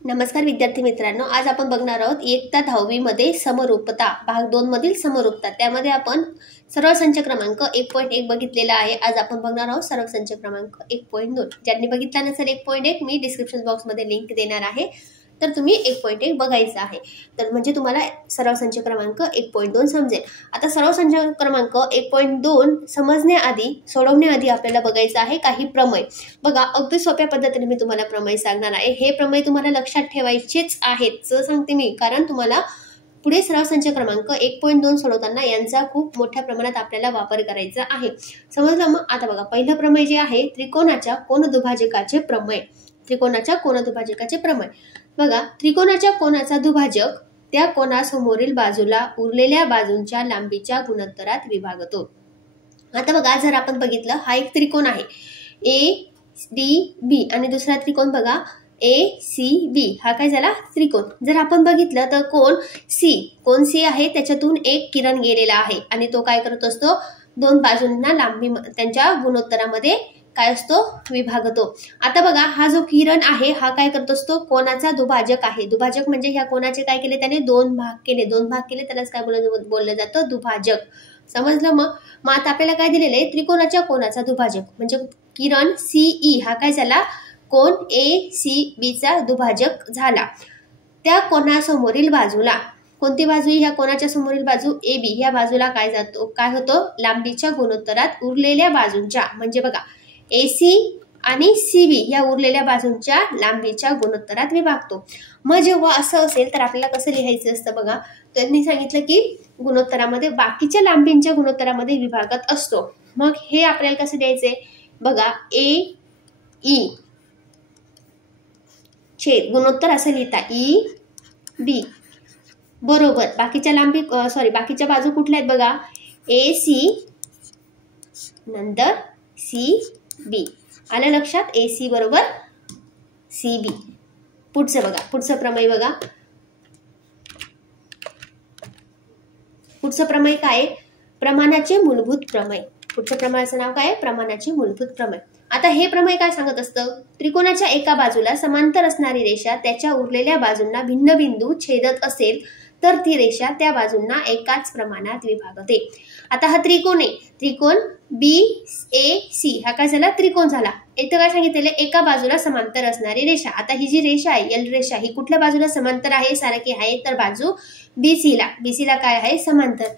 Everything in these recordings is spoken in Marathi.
नमस्कार विद्यार्थी मित्रांनो, आज आपण बघणार आहोत इयत्ता 10वी मध्ये समरूपता भाग 2 मधील समरूपता। त्यामध्ये आपण सरळ संच क्रमांक 1.1 बघितलेला आहे। आज आपण बघणार आहोत सरळ संच क्रमांक 1.2। ज्यांनी बघितला नसेल 1.1 मी डिस्क्रिप्शन बॉक्स मध्ये लिंक देणार आहे, तर तुम्ही 1.1 बघायचं आहे, तर म्हणजे तुम्हाला सरळ संच क्रमांक 1.2 समजेल। आता सरळ संच क्रमांक 1.2 समजण्याआधी सोडवण्याआधी आपल्याला बघायचं आहे काही प्रमेय। बघा, अगदी सोप्या पद्धतीने मी तुम्हाला प्रमेय सांगणार आहे। हे प्रमेय तुम्हाला लक्षात ठेवायचेच आहेत सांगते मी, कारण तुम्हाला पुढे सरळ संच क्रमांक 1.2 सोडवताना यांचा खूप मोठ्या प्रमाणात आपल्याला वापर करायचा आहे। समजलं? मग आता बघा, पहिलं प्रमेय जे आहे त्रिकोणाच्या कोनदुभाजकाचे प्रमेय। त्रिकोणाच्या कोनदुभाजकाचे प्रमेय बघा, त्रिकोणाच्या कोनाचा दुभाजक त्या कोनासमोरील बाजूला उरलेल्या बाजूंच्या लांबीच्या गुणोत्तरात विभागतो। आता बघा, जर आपण बघितलं हा एक त्रिकोण आहे ADB आणि दुसरा त्रिकोण बघा ACB, हा काय झाला त्रिकोण। जर आपण बघितलं तर कोण C आहे, त्याच्यातून एक किरण गेलेला आहे आणि तो काय करत असतो, दोन बाजूंना लांबी त्यांच्या गुणोत्तरामध्ये काय असतो, विभागतो। आता बघा, हा जो किरण आहे हा काय करत असतो, कोनाचा दुभाजक आहे। दुभाजक म्हणजे ह्या कोनाचे काय केले, त्याने दोन भाग केले, त्यालाच काय बोललं जातं, दुभाजक। समजलं? मग आता आपल्याला काय दिलेलं आहे, त्रिकोणाच्या कोनाचा दुभाजक म्हणजे किरण CE हा काय झाला, कोन ACB चा दुभाजक झाला। त्या कोनासमोरील बाजूला, कोणती बाजू, ह्या कोनाच्या समोरील बाजू AB, ह्या बाजूला काय होतो, लांबीच्या गुणोत्तरात उरलेल्या बाजूंच्या, म्हणजे बघा AC आणि CB या उरलेल्या बाजूंच्या लांबीच्या गुणोत्तरात विभागतो। मग जेव्हा असं असेल तर आपल्याला कसं लिहायचं असतं बघा, त्यांनी सांगितलं की गुणोत्तरामध्ये बाकीच्या लांबींच्या गुणोत्तरामध्ये विभागत असतो। मग हे आपल्याला कसं द्यायचंय बघा, AE छेद गुणोत्तर असं लिहिता EB बरोबर बाकीच्या बाजू कुठल्या आहेत बघा, AC नंतर CB, आलं लक्षात, AC बरोबर CB। पुढचं बघा, पुढचं प्रमेय बघा, पुढचं प्रमेय काय, प्रमाणाचे मूलभूत प्रमेय। पुढच्या प्रमेयाचं नाव काय, प्रमाणाचे मूलभूत प्रमेय। आता हे प्रमेय काय सांगत असतं, त्रिकोणाच्या एका बाजूला समांतर असणारी रेषा त्याच्या उरलेल्या बाजूंना भिन्न बिंदू छेदत असेल तर ती रेषा त्या बाजूंना एकाच प्रमाणात विभागते। आता हा त्रिकोण आहे, त्रिकोण BAC हा काय झाला, त्रिकोण झाला। इथं काय सांगितलेलं, एका बाजूला समांतर असणारी रेषा। आता ही जी रेषा आहे L रेषा, ही कुठल्या बाजूला समांतर आहे, सारखी आहे, तर बाजू BC ला काय आहे, समांतर।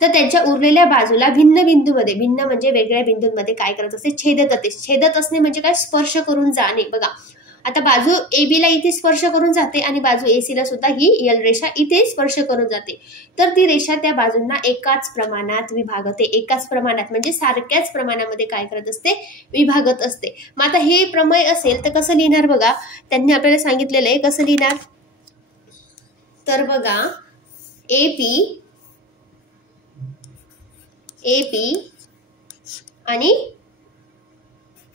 तर त्यांच्या उरलेल्या बाजूला भिन्न बिंदूमध्ये, भिन्न म्हणजे वेगळ्या बिंदूंमध्ये काय करत असते, छेदत असणे म्हणजे काय, स्पर्श करून जाणे। बघा, आता बाजू AB ला इथे स्पर्श करून जाते आणि बाजू AC ला सुद्धा ही L रेषा इथे स्पर्श करून जाते, तर ती रेषा त्या बाजूंना एकाच प्रमाणात विभागते। एकाच प्रमाणात म्हणजे सारख्याच प्रमाणामध्ये काय करत असते, विभागत असते। मग आता हे प्रमेय असेल तर कसं लिहिणार बघा, त्यांनी आपल्याला सांगितलेलं आहे कसं लिहिणार, तर बघा AP आणि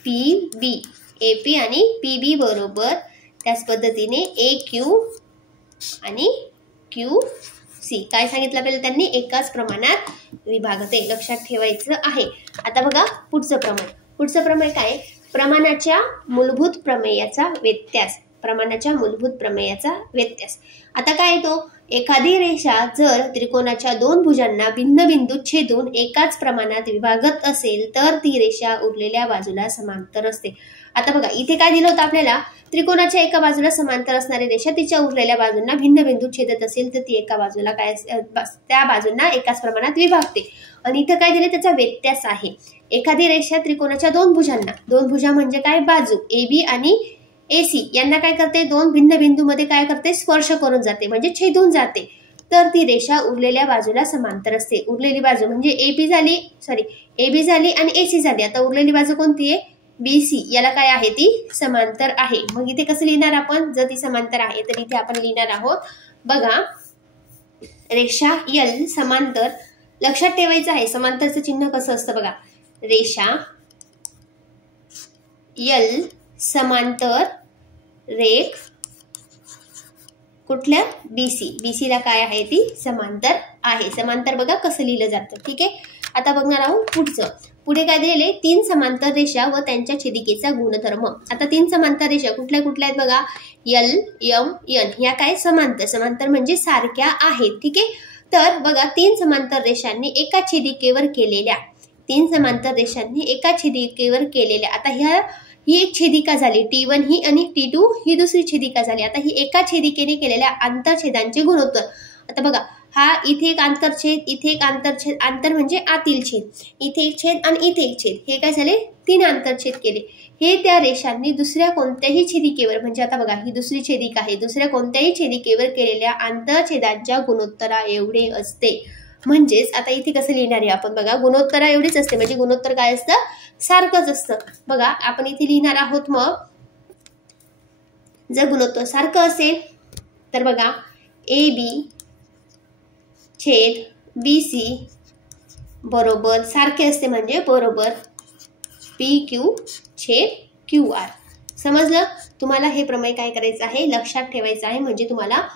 PB, AP आणि PB बरोबर त्याच पद्धतीने AQ आणि QC काय सांगितलं आपल्याला त्यांनी, एकाच प्रमाणात विभागते, लक्षात ठेवायचं आहे। आता बघा पुढचं प्रमेय, पुढचं प्रमेय काय, प्रमाणाच्या मूलभूत प्रमेयाचा व्यत्यास। प्रमाणाच्या मूलभूत प्रमेयाचा व्यत्यास आता काय येतो, एखादी रेषा जर त्रिकोणाच्या दोन भुजांना भिन्न बिंदूत छेदून एकाच प्रमाणात विभागत असेल तर ती रेषा उरलेल्या बाजूला समांतर असते। आता बघा, इथे काय दिलं होतं आपल्याला, त्रिकोणाच्या एका बाजूला समांतर असणारी रेषा तिच्या उरलेल्या बाजूंना भिन्न बिंदूत छेदत असेल तर ती एका बाजूला काय, त्या बाजूंना एकाच प्रमाणात विभागते। आणि इथं काय दिले, त्याचा व्यत्यास आहे। एखादी रेषा त्रिकोणाच्या दोन भुजा म्हणजे काय, बाजू AB आणि AC यांना काय करते, दोन भिन्न बिंदूमध्ये काय करते, स्पर्श करून जाते म्हणजे छेदून जाते, तर ती रेषा उरलेल्या बाजूला समांतर असते। उरलेली बाजू म्हणजे AB झाली आणि AC झाली। आता उरलेली बाजू कोणती आहे, BC, याला काय आहे, ती समांतर आहे। मग इथे कसं लिहिणार आपण, जर ती समांतर आहे तर इथे आपण लिहिणार आहोत बघा, रेषा L समांतर, लक्षात ठेवायचं आहे समांतरचं चिन्ह कसं असतं बघा, रेषा L समांतर रेख कुठल्या, BC ला काय आहे, ती समांतर आहे। समांतर बघा कसं लिहिलं जातं, ठीक आहे। आता बघणार आहोत पुढचं, पुढे काय दिलेले 3 समांतर रेषा व त्यांच्या छेदिकेचा गुणधर्म। आता 3 समांतर रेषा कुठल्या कुठल्या आहेत बघा, एल एम एन, ह्या काय समांतर, समांतर म्हणजे सारख्या आहेत, ठीक आहे। तर बघा 3 समांतर रेषांनी एका छेदिकेवर केलेल्या, 3 समांतर रेषांनी एका छेदिकेवर केलेल्या, आता ही एक छेदिका झाली T1 ही आणि T2 ही दुसरी छेदिका झाली। आता ही एका छेदिकेने केलेल्या आंतरछेदांचे गुणोत्तर। आता बघा हा इथे एक आंतरछेद, इथे एक आंतरछेद, आंतर म्हणजे आतील छेद, इथे एक छेद आणि इथे एक छेद, हे काय झाले 3 आंतरछेद केले। हे त्या रेषांनी दुसऱ्या कोणत्याही छेदिकेवर, म्हणजे आता बघा ही दुसरी छेदिका आहे, दुसऱ्या कोणत्याही छेदिकेवर केलेल्या आंतरछेदांच्या गुणोत्तरा एवढे असते। म्हणजेच आता इथे कसं लिहिणार आहे आपण बघा, गुणोत्तरा एवढीच असते, म्हणजे गुणोत्तर काय असतं, सारखंच असतं। बघा आपण इथे लिहिणार आहोत, मग जर गुणोत्तर सारखं असेल तर बघा AB छेद BC बरोबर सारखे असते, म्हणजे बरोबर PQ छेद QR। समजलं? तुम्हाला हे प्रमेय काय करायचं आहे, लक्षात ठेवायचं आहे, म्हणजे तुम्हाला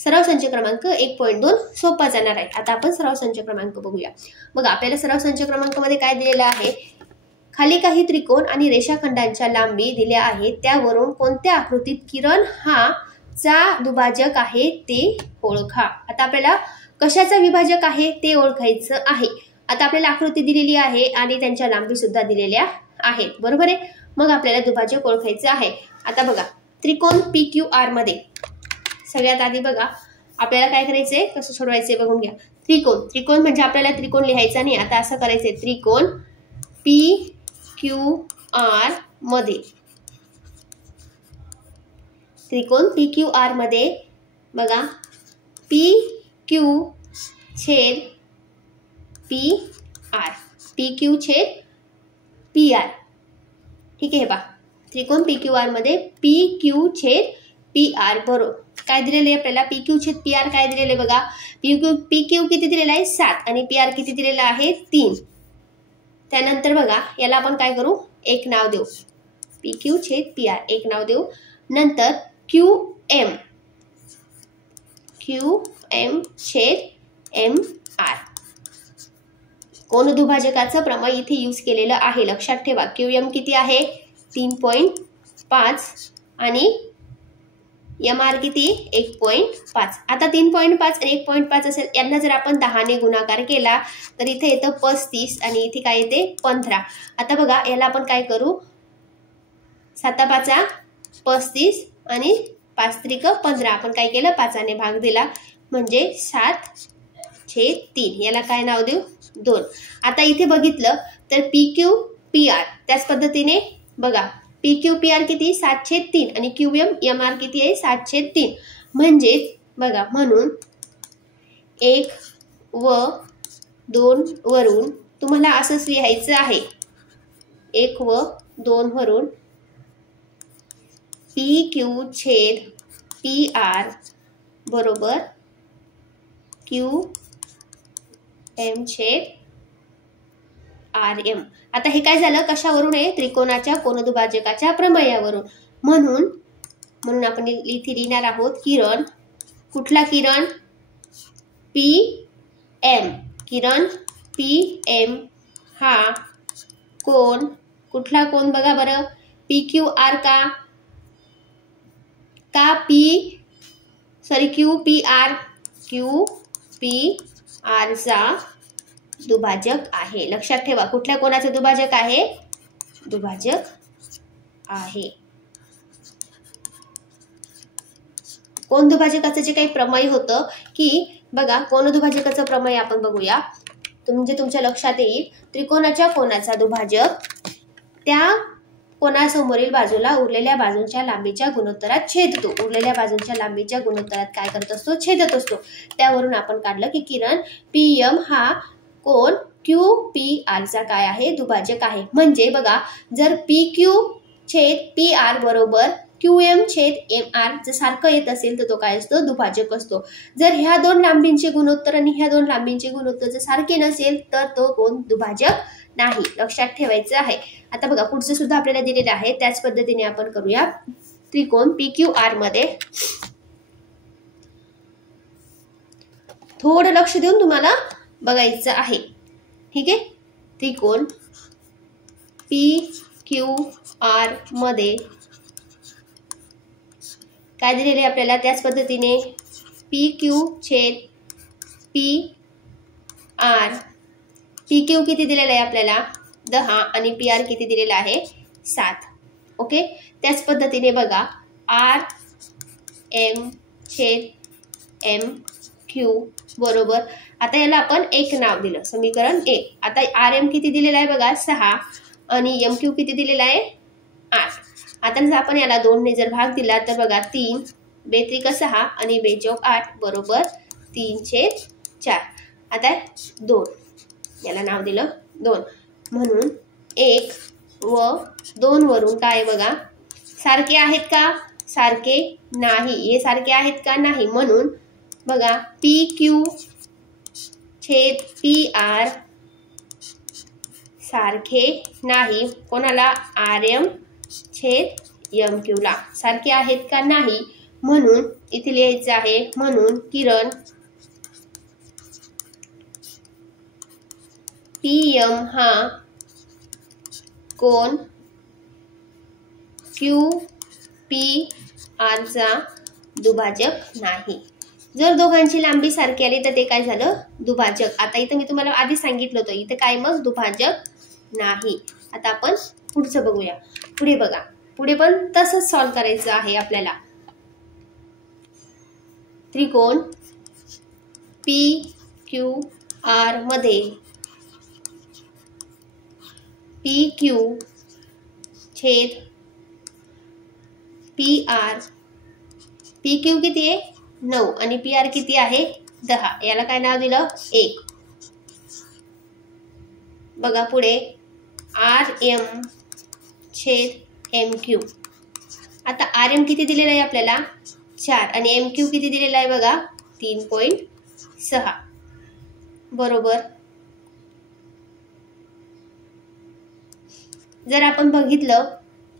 सराव संच क्रमांक 1.2 सोपा जाणार आहे। आता आपण सराव संच क्रमांक बघूया। बघा आपल्याला सराव संच क्रमांकामध्ये काय दिलेलं आहे, खाली काही त्रिकोण आणि रेषाखंडांच्या लांबी दिल्या आहेत, त्यावरून कोणत्या आकृतीत किरण हा चा दुभाजक आहे ते ओळखा। आता आपल्याला कशाचा विभाजक आहे ते ओळखायचं आहे। आता आपल्याला आकृती दिलेली आहे आणि त्यांच्या लांबी सुद्धा दिलेल्या आहेत, बरोबर आहे। मग आपल्याला दुभाजक ओळखायचं आहे। आता बघा त्रिकोण PQR मध्ये सगळ्यात आधी बघा आपल्याला काय करायचंय, कसं सोडवायचंय बघून घ्या। त्रिकोण, त्रिकोण म्हणजे आपल्याला त्रिकोण लिहायचा नाही, आता असं करायचंय, त्रिकोण PQR मध्ये, त्रिकोण PQR मध्ये बघा PQ छेद PR, PQ छेद PR, ठीक आहे। बघा त्रिकोण PQR मध्ये PQ छेद PR बरोबर काय दिलेले आपल्याला, PQ छेद PR काय दिलेले बघा, PQ किती दिलेला आहे 7 आणि PR किती दिलेला आहे 3। त्यानंतर बघा याला आपण काय करू, एक नाव देऊ, PQ छेद PR एक नाव देऊ। नंतर QM छेद MR, कोन दुभाजकाचं प्रमेय इथे यूज केलेलं आहे, लक्षात ठेवा। QM किती आहे 3.5 आणि MR किती 1.5। आता 3.5 आणि 1.5 असेल, यांना जर आपण 10 ने गुणाकार केला तर इथे येतं 35 आणि इथे काय येते 15। आता बघा याला आपण काय करू, 7 5 35 आणि 5 त्रिक 15, आपण काय केलं 5 ने भाग दिला, म्हणजे 7/3, याला काय नाव देऊ 2। आता इथे बघितलं तर PQ PR त्याच पद्धतीने बघा PQ PR किती 7/3 आणि QM MR किती आहे 7/3, म्हणजे बघा म्हणून 1 व 2 वरून तुम्हाला असंच लिहायचं आहे, 1 व 2 वरून PQ छेद PR बरोबर QM छेद RM। आता हे काय झालं, कशावरून आहे, त्रिकोणाच्या कोनदुभाजकाच्या प्रमेयावरून। म्हणून आपण इथे लिहिणार आहोत किरण, कुठला किरण PM, किरण PM हा कोन, कुठला कोन बघा बरं, PQR का QPR चा दुभाजक आहे। लक्षात ठेवा कुठल्या कोणाचं दुभाजक आहे, दुभाजक आहे। कोन दुभाजकाचं जे काही प्रमेय होतं की बघा, कोन दुभाजकाचं प्रमेय आपण बघूया, म्हणजे तुमच्या लक्षात येईल, त्रिकोणाच्या कोनाचा दुभाजक त्या कोणासमोरील बाजूला उरलेल्या बाजूंच्या लांबीच्या गुणोत्तरात छेदतो, उरलेल्या बाजूंच्या लांबीच्या गुणोत्तरात काय करत असतो, छेदत असतो। त्यावरून आपण काढलं की किरण PM हा कोन QPR चा काय आहे, दुभाजक आहे। म्हणजे बघा जर PQ छेद PR बरोबर QM छेद MR जर सारखं येत असेल तर तो काय असतो, दुभाजक असतो। जर ह्या दोन लांबींचे गुणोत्तर आणि ह्या दोन लांबींचे गुणोत्तर जर सारखे नसेल तर तो कोन दुभाजक नाही, लक्षात ठेवायचं आहे। आता बघा पुढचं सुद्धा आपल्याला दिलेलं आहे, त्याच पद्धतीने आपण करूया। त्रिकोण PQR मध्ये थोडं लक्ष देऊन तुम्हाला बघायचं आहे, ठीक आहे। त्रिकोण PQR मध्ये काय दिलेले आपल्याला त्याच पद्धतीने PQ छेद PR. PQ किती दिलेला आहे आपल्याला 10 आणि PR किती दिलेला आहे 7. ओके, त्याच पद्धतीने बघा RM छेद MQ बरोबर. आता याला आपण एक नाव दिलं, समीकरण 1. आता RM किती दिलेला आहे बघा 6 आणि MQ किती दिलेला आहे 8. आता जर आपण याला 2 ने जर भाग दिला तर बघा 3 बेत्रिक 6 आणि बेचौक 8 बरोबर 3/4. आता 2 याला नाव दिलं 2 म्हणून 1 व 2 वरून काय बघा सारखे आहेत का सारखे नाही. हे सारखे आहेत का नाही, म्हणून बघा PQ छेद PR सारखे नाही. कोणाला RM छेद MQ ला सारखे आहेत का नाही, म्हणून इथे लिहायचं आहे. म्हणून किरण PM हा कोण QPR चा दुभाजक नाही. जर दोघांची लांबी सारखी आली तर ते काय झालं दुभाजक. आता इथं मी तुम्हाला आधी सांगितलं होतं इथं काय मग दुभाजक नाही. आता आपण पुढचं बघूया. पुढे बघा, पुढे पण तसंच सॉल्व करायचं आहे आपल्याला. त्रिकोण PQR मध्ये PQ छेद PR. PQ किती आहे 9 आणि PR किती आहे 10. याला काय नाव दिलं 1. बघा पुढे RM छेद MQ. आता RM किती दिलेला आहे आपल्याला 4 आणि MQ किती दिलेला आहे बघा 3.6 बरोबर. जर आपण बघितलं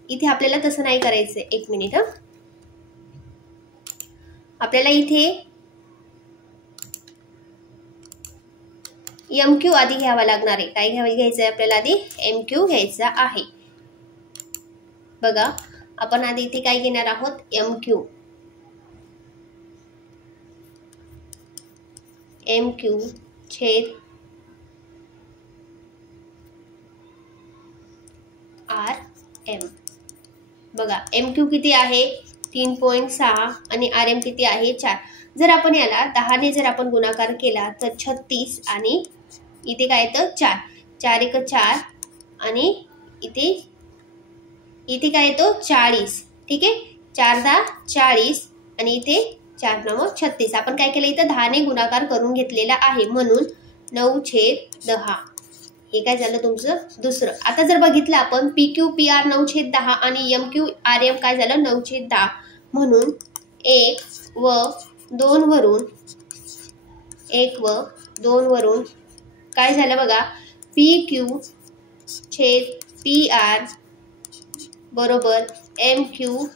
इथे आपल्याला तसं नाही करायचं. एक मिनिट हं. आपल्याला इथे MQ आधी घ्यावा लागणार आहे. काय घ्यायचं आहे आपल्याला आधी MQ घ्यायचा आहे. बघा आपण आधी इथे काय घेणार आहोत MQ छेद RM. बघा MQ किती आहे 3.6 आणि RM किती आहे 4. जर आपण याला 10 ने जर आपण गुणाकार केला तर 36 आणि इथे काय येतं 4. 4 एक 4 आणि इथे काय येतो 40. ठीक आहे, 4 10 40 आणि इथे 4 9 36. आपण काय केलं इथं 10 ने गुणाकार करून घेतलेला आहे म्हणून 9/10. हे काय झालं तुमचं दुसरं. आता जर बघितलं आपण PQPR 9/10 आणि MQRM काय झालं 9/10 म्हणून 1 व 2 वरून काय झालं बघा PQ छेद PR बरोबर MQ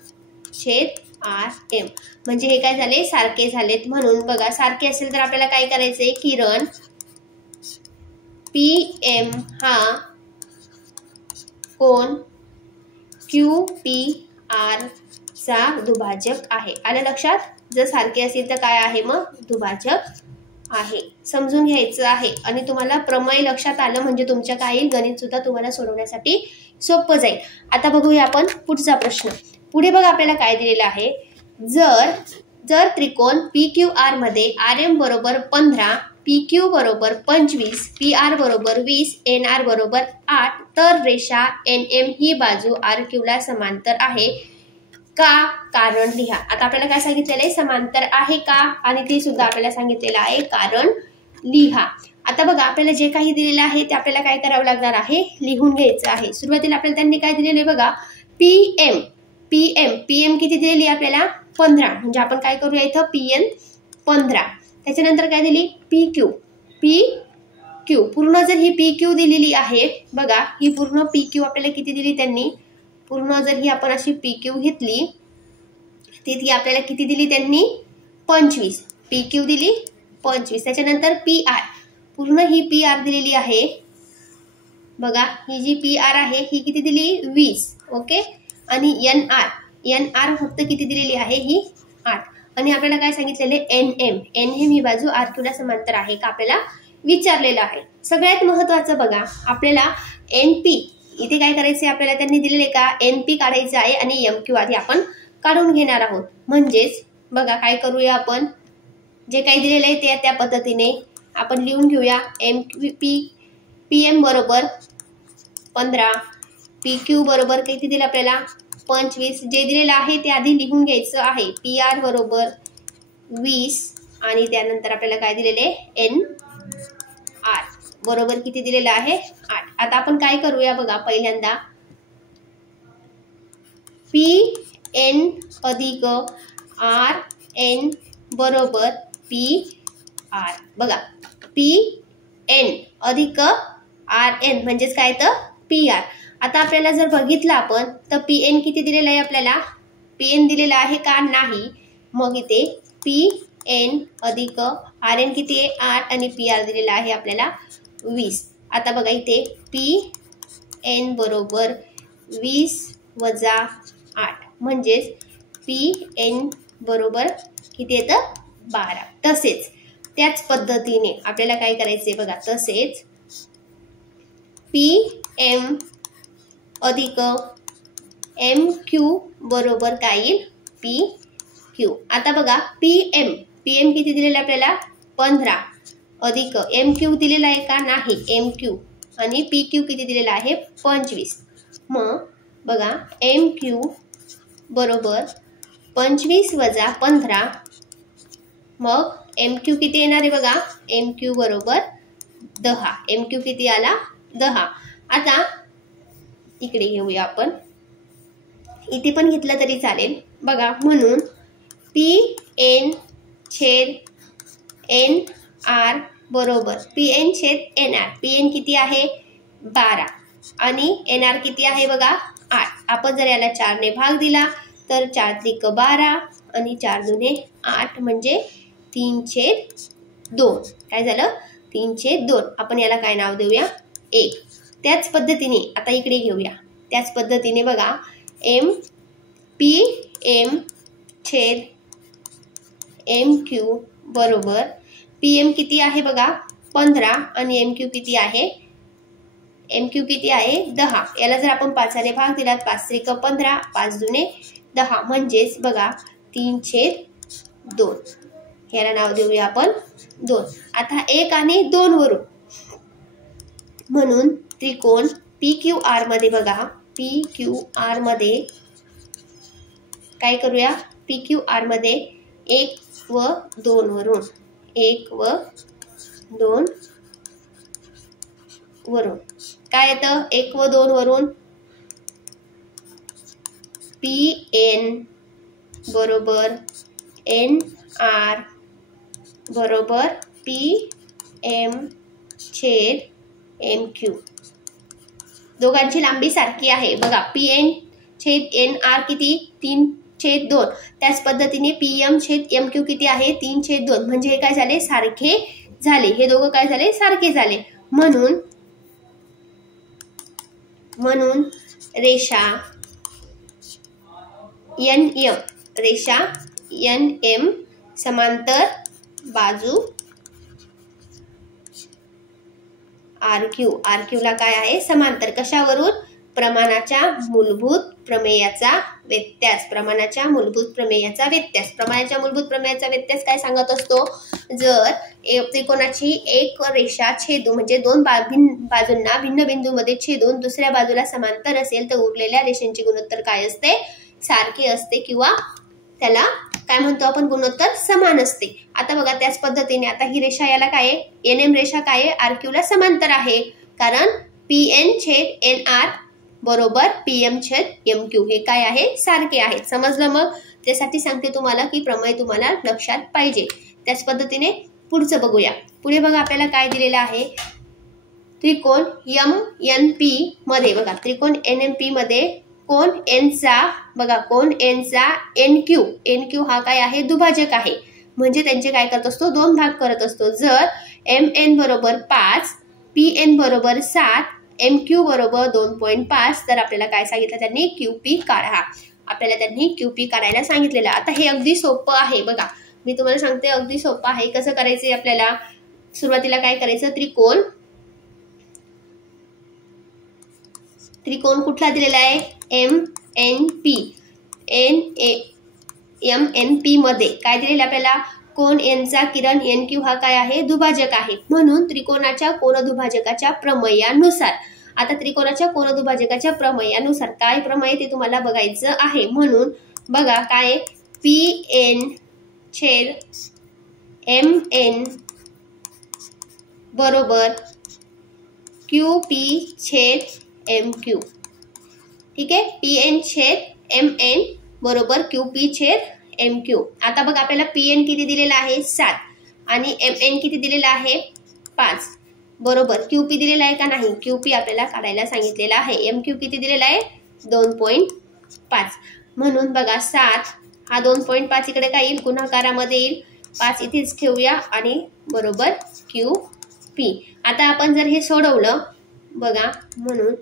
छेद RM. म्हणजे हे काय झाले सारखे झालेत. म्हणून बघा सारखे असेल तर आपल्याला काय करायचंय किरण PM हा कोण QPR चा दुभाजक आहे. आलं लक्षात. जर सारखे असेल तर काय आहे मग दुभाजक आहे. समजून घ्यायचं आहे आणि तुम्हाला प्रमेय लक्षात आलं म्हणजे तुमच्या काही गणित सुद्धा तुम्हाला सोडवण्यासाठी सोपं जाईल. आता बघूया आपण पुढचा प्रश्न. पुढे बघा आपल्याला काय दिलेलं आहे. जर त्रिकोण PQR मध्ये RM बरोबर 15 PQ बरोबर 25 PR बरोबर 20 NR बरोबर 8 तर रेषा NM ही बाजू RQ ला समांतर आहे का कारण लिहा. आता आपल्याला काय सांगितलेलं आहे समांतर आहे का आणि ते सुद्धा आपल्याला सांगितलेलं आहे कारण लिहा. आता बघा आपल्याला जे काही दिलेलं आहे ते आपल्याला काय करावं लागणार आहे लिहून घ्यायचं आहे. सुरुवातीला आपल्याला त्यांनी काय दिलेलं आहे बघा PM किती दिलेली आपल्याला 15 म्हणजे आपण काय करूया इथं PN 15. त्याच्यानंतर काय दिली PQ पूर्ण. जर ही PQ दिलेली आहे बघा ही पूर्ण PQ आपल्याला किती दिली त्यांनी पूर्ण. जर ही आपण अशी PQ घेतली ती आपल्याला किती दिली त्यांनी 25. PQ दिली 25. त्याच्यानंतर PR पूर्ण ही PR दिलेली आहे बघा ही जी पी आर आहे ही किती दिली 20. ओके. आणि एन आर फक्त किती दिलेली आहे ही 8. आणि आपल्याला काय सांगितलेले एन एम ही बाजू आर क्यू ला समांतर आहे का आपल्याला विचारलेलं आहे. सगळ्यात महत्वाचं बघा आपल्याला एन पी इथे काय करायचे आपल्याला त्यांनी दिलेले का एन पी काढायचं आहे आणि एम क्यू आधी आपण काढून घेणार आहोत. म्हणजेच बघा काय करूया आपण जे काही दिलेलं आहे ते त्या पद्धतीने आपण लिहून घेऊया. एम पी एम बरोबर 15, पी क्यू बरोबर किती दिलं आपल्याला 25. जे दिलेलं आहे ते आधी लिहून घ्यायचं आहे. पी आर बरोबर 20 आणि त्यानंतर आपल्याला काय दिलेले एन आर बरोबर किती दिलेलं आहे 8. आता आपण काय करूया बघा पहिल्यांदा पी एन अधिक आर एन बरोबर पी आर. बघा पी एन अधिक आर एन म्हणजेच काय तर पी आर. आता आपल्याला जर बघितलं आपण तर पी एन किती दिलेलं आहे आपल्याला पी एन दिलेलं आहे का नाही. मग इथे पी एन अधिक आर एन किती आहे 8 आणि पी आर दिलेला आहे आपल्याला 20. आता बघा इथे पी एन बरोबर 20 वजा 8 म्हणजेच पी एन बरोबर किती येतं 12. तसेच त्याच पद्धतीने आपल्याला काय करायचे बघा तसेच पी एम अधिक एम क्यू बरोबर काय येईल पी क्यू. आता बघा पी एम किती दिलेलं आपल्याला 15 अधिक एम क्यू दिलेला आहे का नाही एम क्यू आणि पी क्यू किती दिलेला आहे 25. मग बघा एम क्यू बरोबर 25 वजा 15 मग एम क्यू किती येणार आहे बघा एम क्यू बरोबर 10. एम क्यू किती आला 10. आता इकडे घेऊया आपण इथे पण घेतलं तरी चालेल. बघा म्हणून पी एन छेद एन आर बरोबर पी एन छेद एन आर. पी एन किती आहे 12 आणि एन आर किती आहे बघा 8. आपण जर याला 4 ने भाग दिला तर 4 त्रिक 12 आणि 4 दुने 8 म्हणजे 3/2. काय झालं 3/2. आपण याला काय नाव देऊया 1. त्याच पद्धतीने आता इकडे घेऊया. त्याच पद्धतीने बघा एम पी एम छेद एम क्यू बरोबर पी एम किती आहे बघा 15 आणि एम क्यू किती आहे 10. याला जर आपण 5 ने भाग दिला 5 त्रिक 15 5 दुने 10 म्हणजेच बघा 3/2. याला नाव देऊया आपण 2. आता 1 आणि 2 वरून म्हणून त्रिकोण पी क्यू आर मध्ये बघा पी क्यू आर मध्ये काय करूया पी क्यू आर मध्ये 1 व 2 वरून 1 व 2 वरून काय येतं 1 व 2 वरून पी एन बरोबर एन आर बरोबर पी एम छेद एम क्यू. दोघांची लांबी सारखी आहे. बघा पी एन छेद एन आर किती 3/2. त्याच पद्धतीने पी एम छेद एम क्यू किती आहे 3/2. म्हणजे हे काय झाले सारखे झाले. हे दोघं काय झाले सारखे झाले. म्हणून रेषा एन एम समांतर बाजू आर क्यू ला काय आहे समांतर. कशावरून प्रमाणाच्या मूलभूत प्रमेयाचा व्यत्यास. प्रमाणाच्या मूलभूत प्रमेयाचा व्यत्यास काय सांगत असतो जर त्रिकोणाची एक रेषा छेदून म्हणजे 2 बाजूंना भिन्न बिंदूमध्ये छेदून दुसऱ्या बाजूला समांतर असेल तर उरलेल्या रेषांचे गुणोत्तर काय असते सारखे असते किंवा त्याला काय म्हणतो आपण गुणोत्तर समान असते. आता बघा त्याच पद्धतीने आता ही रेषा याला काय आहे एन एम रेषा काय आहे आर क्यू ला समांतर आहे कारण पी एन छेद एन आर बरोबर पी एम छेद एम क्यू हे काय आहे सारखे आहेत. समजलं. मग त्यासाठी सांगते तुम्हाला की प्रमेय तुम्हाला लक्षात पाहिजे. त्याच पद्धतीने पुढचं बघूया. पुढे बघा आपल्याला काय दिलेलं आहे त्रिकोण एम एन पी मध्ये बघा त्रिकोण एन एन पी मध्ये कोण एनचा बघा कोण एनचा एन क्यू हा काय आहे दुभाजक आहे. म्हणजे त्यांचे काय करत असतो 2 भाग करत असतो. जर एम एन बरोबर 5 पी एन बरोबर 7 MQ बरोबर 2.5, तर आपल्याला काय सांगितलं त्यांनी, QP काढा. आपल्याला त्यांनी QP काढायला सांगितलेलं. आता हे अगदी सोपं आहे बघा, मी तुम्हाला सांगते अगदी सोपं आहे. कसं करायचंय आपल्याला, सुरुवातीला काय करायचं, त्रिकोण कुठला दिलेला आहे, MNP मध्ये काय दिलेलं आपल्याला, कोन Nचा किरण NQ हा काय आहे, दुभाजक आहे. म्हणून त्रिकोणाच्या कोनदुभाजकाच्या प्रमेयानुसार, आता त्रिकोणाच्या कोनदुभाजकाच्या प्रमेयानुसार काय प्रमेय ते तुम्हाला बघायचं आहे. म्हणून बघा काय, PN छेद MN बरोबर QP छेद MQ. ठीक आहे, PN छेद MN बरोबर QP छेद MQ. आता बघा आपल्याला PN किती दिलेला आहे, 7 आणि MN किती दिलेला आहे, 5 बरोबर. QP दिलेला आहे का नाही, QP आपल्याला काढायला सांगितलेला आहे. MQ किती दिलेला आहे, 2.5. म्हणून बघा 7 हा 2.5 इकडे काय येईल, गुणाकारामध्ये येईल, 5 इथेच ठेवूया आणि बरोबर QP. आता आपण जर हे सोडवलं बघा, म्हणून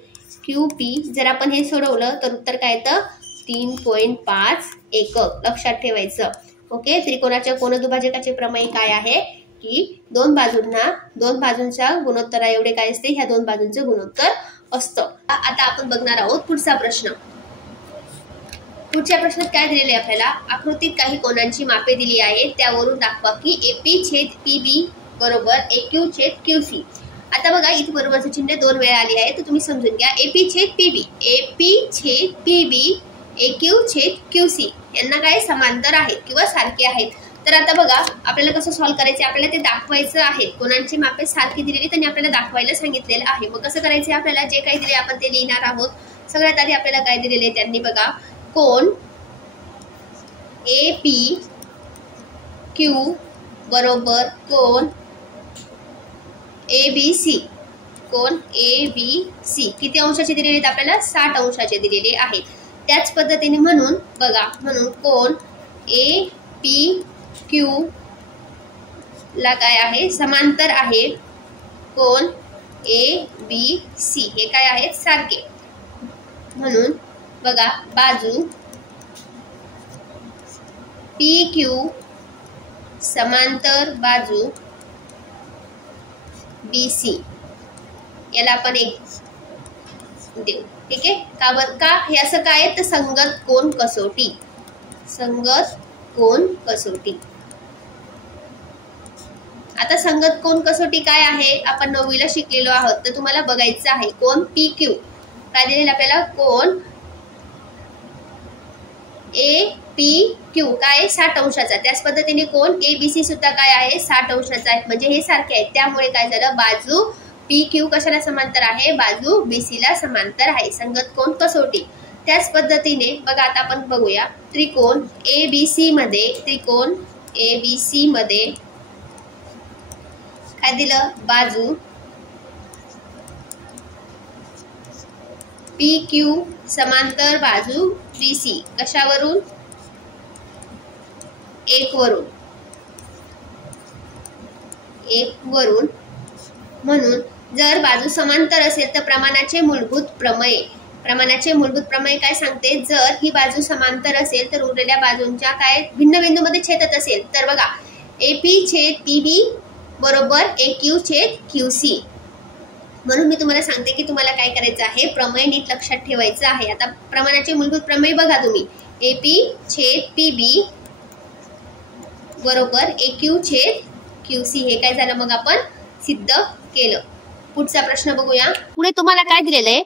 QP जर आपण हे सोडवलं तर उत्तर काय येतं, 3.5 एकक. लक्षात ठेवायचं. ओके, त्रिकोणाच्या कोनदुभाजकाचे प्रमेय काय आहे की दोन बाजूंच्या गुणोत्तरा एवढे काय असते, ह्या दोन बाजूंचं गुणोत्तर असतं. आता आपण बघणार आहोत पुढचा प्रश्न. पुढच्या प्रश्नात काय दिलेले आपल्याला, आकृतीत काही कोनांची मापे दिली आहेत, त्यावरून दाखवा की AP छेद PB बरोबर AQ छेद QC. आता बघा इथे बरोबरचं चिन्ह 2 वेळा आली आहे, तर तुम्ही समजून घ्या. AP छेद PB AQ छेद QC यांना काय समांतर आहेत किंवा सारखे आहेत. तर आता बघा आपल्याला कसं सॉल्व्ह करायचं, आपल्याला ते दाखवायचं आहे. कोणांची मापे सारखी दिलेली त्यांनी आपल्याला दाखवायला सांगितलेलं आहे. मग कसं करायचं, आपल्याला जे काही दिले आपण ते लिहिणार आहोत. सगळ्यात आधी आपल्याला काय दिलेले त्यांनी बघा, कोन APQ बरोबर कोन ABC. कोन ABC किती अंशाचे दिलेले आहेत आपल्याला, 60 अंशाचे दिलेले आहेत. त्याच पद्धतीने म्हणून बघा, म्हणून कोन APQ ला काय आहे, समांतर आहे कोन ABC. हे काय आहेत, सारखे. म्हणून बघा बाजू PQ समांतर बाजू BC याला आपण एक देऊ. ठीक आहे, का हे असं काय, तर संगत कोन कसोटी. संगत कोन कसोटी. आता संगत कोन कसोटी काय आहे, आपण 9वीला शिकलेलो आहोत, तर तुम्हाला बघायचं आहे. कोन PQ काय दिलेलं आपल्याला, कोन APQ काय 60 अंशाचा. त्याच पद्धतीने कोन ABC सुद्धा काय आहे, 60 अंशाचा आहे. म्हणजे हे सारखे आहेत. त्यामुळे काय झालं, बाजू PQ कशाला समांतर आहे, बाजू BC ला समांतर आहे. संगत कोन कसोटी. त्याच पद्धतीने बघा आता आपण बघूया, त्रिकोण ABC मध्ये काय दिलं, बाजू PQ समांतर बाजू BC. कशावरून, 1 वरून. म्हणून जर बाजू समांतर असेल तर प्रमाणाचे मूलभूत प्रमेय काय सांगते, जर ही बाजू समांतर असेल तर उरलेल्या बाजूंच्या काय भिन्न बिंदूमध्ये छेदत असेल, तर बघा AP छेद PB बरोबर AQ छेद QC. म्हणून मी तुम्हाला सांगते की तुम्हाला काय करायचं आहे, प्रमेय नीट लक्षात ठेवायचं आहे. आता प्रमाणाचे मूलभूत प्रमेय बघा तुम्ही, AP छेद PB बरोबर AQ छेद QC. हे काय झालं, मग आपण सिद्ध केलं. पुढचा प्रश्न बघूया. पुढे तुम्हाला काय दिलेलं आहे,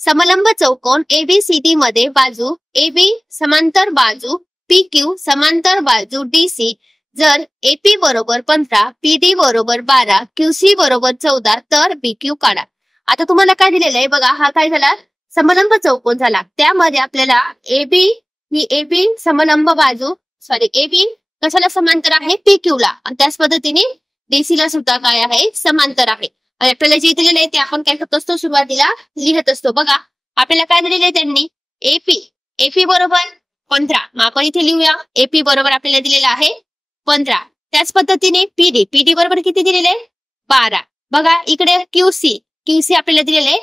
समलंब चौकोन ABCD मध्ये बाजू AB समांतर बाजू PQ समांतर बाजू DC. जर AP बरोबर 15, PD बरोबर 12, QC बरोबर 14, तर BQ काढा. आता तुम्हाला काय दिलेलं आहे बघा, हा काय झाला, समलंब चौकोन झाला. त्यामध्ये आपल्याला AB समलंब बाजू AB कशाला समांतर आहे, PQ ला. आणि त्याच पद्धतीने DC ला सुद्धा काय आहे, समांतर आहे. आणि आपल्याला जे दिलेलं आहे ते आपण काय करत असतो, सुरुवातीला लिहित असतो. बघा आपल्याला काय दिलेलं आहे त्यांनी, AP बरोबर 15. मग आपण इथे लिहूया, AP बरोबर आपल्याला दिलेलं आहे 15. त्याच पद्धतीने PD बरोबर किती दिलेले, 12. बघा इकडे QC आपल्याला दिलेले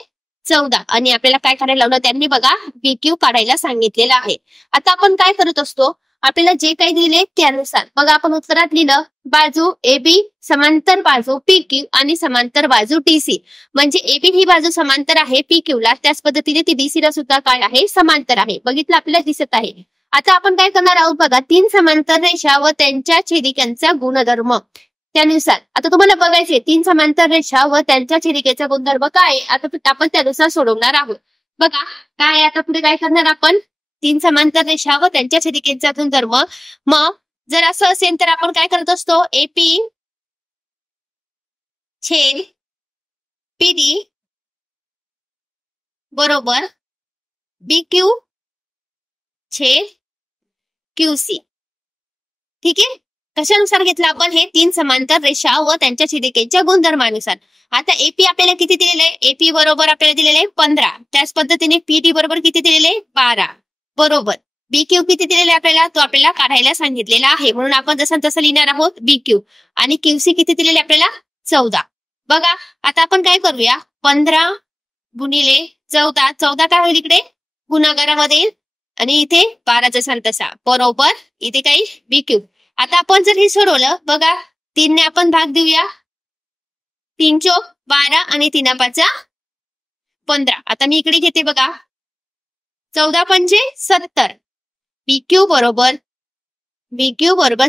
14 आणि आपल्याला काय करायला लावलं त्यांनी बघा PQ काढायला सांगितलेलं आहे. आता आपण काय करत असतो, आपल्याला जे काही दिले त्यानुसार बघा आपण उत्तरात लिहिलं बाजू AB समांतर बाजू PQ आणि समांतर बाजू DC. म्हणजे AB ही बाजू समांतर आहे PQ ला, त्याच पद्धतीने ती DC ला सुद्धा काय आहे समांतर आहे. बघितलं आपल्याला दिसत आहे. आता आपण काय करणार आहोत बघा, 3 समांतर रेषा व त्यांच्या छेदिकांचा गुणधर्म त्यानुसार. आता तुम्हाला बघायचे 3 समांतर रेषा व त्यांच्या छेदिकेचा गुणधर्म काय, आता आपण त्यानुसार सोडवणार आहोत. बघा काय आता पुढे काय करणार आपण, 3 समांतर रेषा व त्यांच्या छेदिकेचा गुणधर्म. मग जर असं असेल तर आपण काय करत असतो, AP छेद PD बरोबर BQ छेद QC. ठीक आहे. कशानुसार घेतलं आपण, हे 3 समांतर रेषा व त्यांच्या छेदिकेच्या गुणधर्मानुसार. आता AP आपल्याला किती दिलेले आहे, AP बरोबर आपल्याला दिलेले आहे 15. त्याच पद्धतीने PD बरोबर किती दिलेले आहे 12 बरोबर. BQ किती दिलेले आपल्याला, तो आपल्याला काढायला सांगितलेला आहे, म्हणून आपण जसं तसं लिहिणार आहोत BQ. आणि QC किती दिलेले आपल्याला 14. बघा आता आपण काय करूया, 15 गुणिले 14, 14 काय होईल इकडे गुणाकारामध्ये आणि इथे 12 जसा तसा बरोबर इथे काही BQ. आता आपण जर हे सोडवलं बघा, 3 ने आपण भाग देऊया, 3 चोक 12 आणि 3 पाचा 15. आता मी इकडे घेते बघा, 14 पंचे 70 BQ बरोबर